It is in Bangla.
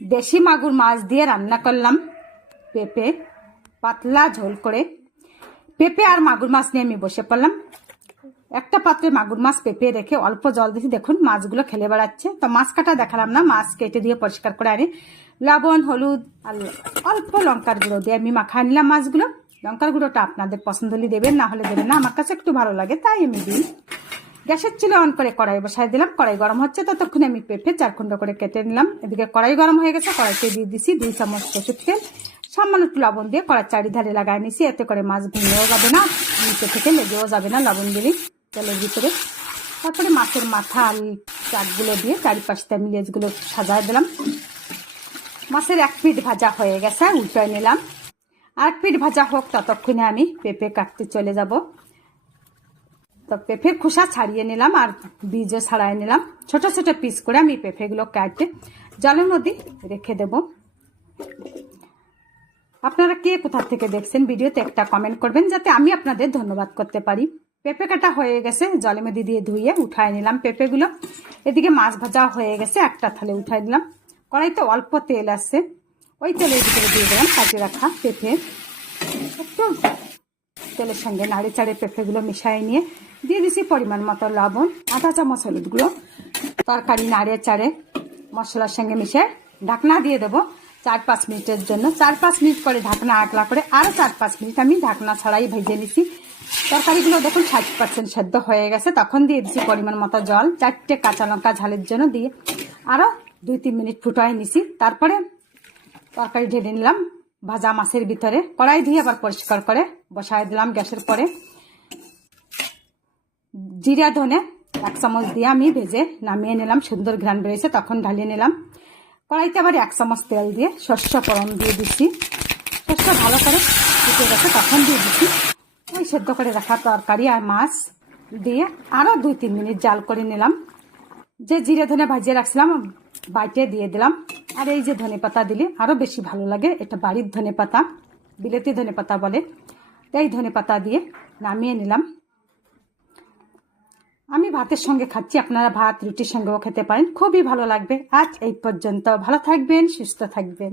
দেশি মাগুর মাছ দিয়ে রান্না করলাম পেঁপে, পাতলা ঝোল করে। পেঁপে আর মাগুর মাছ নিয়ে আমি বসে পড়লাম। একটা পাত্রে মাগুর মাছ পেঁপে রেখে অল্প জল দিয়েছি, দেখুন মাছগুলো খেলে বেড়াচ্ছে। তো মাছ কাটা দেখালাম না, মাছ কেটে দিয়ে পরিষ্কার করে আনি লবণ, হলুদ আর অল্প লঙ্কার গুঁড়ো দিয়ে আমি মাখায় নিলাম মাছগুলো। লঙ্কার গুঁড়োটা আপনাদের পছন্দ হলে দেবেন, না হলে দেবেন না, আমার কাছে একটু ভালো লাগে তাই আমি দিই। গ্যাসের চুলা অন করে কড়াই বসাই দিলাম। কড়াই গরম হচ্ছে, ততক্ষণে আমি পেঁপে 4 খণ্ড করে কেটে নিলাম। এদিকে কড়াই গরম হয়ে গেছে, কড়াইতে দিয়ে দিছি 2 চামচ সরষের তেল, সামান্য একটু লবণ দিয়ে কড়াই চারিধারে লাগাই নিছি। এতে করে মাছ ভেঙেও যাবে না, নিচে থেকে লেগেও যাবে না লবণ দিলে তেলের ভিতরে। তারপরে মাছের মাথা আর চাটগুলো দিয়ে চারিপাশটা আমি লেজগুলো সাজায় দিলাম। মাছের 1 পিঠ ভাজা হয়ে গেছে, উল্টায় নিলাম। আর 1 পিঠ ভাজা হোক, ততক্ষণে আমি পেঁপে কাটতে চলে যাব। তো পেঁপের খোসা ছাড়িয়ে নিলাম আর বীজও ছাড়াই নিলাম। ছোট ছোট পিস করে আমি পেঁপেগুলো কাটে জলের মধ্যে রেখে দেব। আপনারা কে কোথা থেকে দেখছেন ভিডিওতে একটা কমেন্ট করবেন, যাতে আমি আপনাদের ধন্যবাদ করতে পারি। পেঁপে কাটা হয়ে গেছে, জলের মধ্যে দিয়ে ধুয়ে উঠায় নিলাম পেঁপেগুলো। এদিকে মাছ ভাজা হয়ে গেছে, একটা থালে উঠাই দিলাম। কড়াইতে অল্প তেল আছে, ওই তেলের ভিতরে দিয়ে দিলাম কাটে রাখা পেঁপে। একটু তেলের সঙ্গে নাড়ে চাড়ে পেঁপেগুলো মিশিয়ে নিয়ে দিয়ে দিছি পরিমাণ মতো লবণ, আধা চামচ হলুদ গুঁড়ো। তরকারি নাড়ে চাড়ে মশলার সঙ্গে মিশিয়ে ঢাকনা দিয়ে দেবো 4-5 মিনিটের জন্য। 4-5 মিনিট করে ঢাকনা আগলা করে আরও 4-5 মিনিট আমি ঢাকনা ছাড়াই ভেজে নিছি। তরকারিগুলো দেখুন 60% সেদ্ধ হয়ে গেছে। তখন দিয়ে দিছি পরিমাণ মতো জল, 4টে কাঁচা লঙ্কা ঝালের জন্য দিয়ে আরও 2-3 মিনিট ফুটাই নিছি। তারপরে তরকারি ঢেলে নিলাম ভাজা মাছের ভিতরে। কড়াই ধুয়ে আবার পরিষ্কার করে বসায় দিলাম গ্যাসের পরে। জিরা ধনে 1 চামচ দিয়ে আমি ভেজে নামিয়ে নিলাম, সুন্দর ঘ্রাণ বেরিয়েছে, তখন ঢালিয়ে নিলাম। কড়াইতে আবার 1 চামচ তেল দিয়ে সর্ষে ফোড়ন দিয়ে দিচ্ছি। সর্ষে ভালো করে ফুটে গেছে, তখন দিয়ে দিচ্ছি ওই সেদ্ধ করে রাখা তরকারি আর মাছ দিয়ে আরও 2-3 মিনিট জাল করে নিলাম। যে জিরে ধনে ভাজিয়ে রাখছিলাম বাইটে দিয়ে দিলাম। আর এই যে ধনে পাতা দিলে আরও বেশি ভালো লাগে, এটা বাড়ির ধনে পাতা, বিলেতি ধনে পাতা বলে। এই ধনে পাতা দিয়ে নামিয়ে নিলাম। আমি ভাতের সঙ্গে খাচ্ছি, আপনারা ভাত রুটির সঙ্গেও খেতে পারেন, খুবই ভালো লাগবে। আজ এই পর্যন্ত, ভালো থাকবেন, সুস্থ থাকবেন।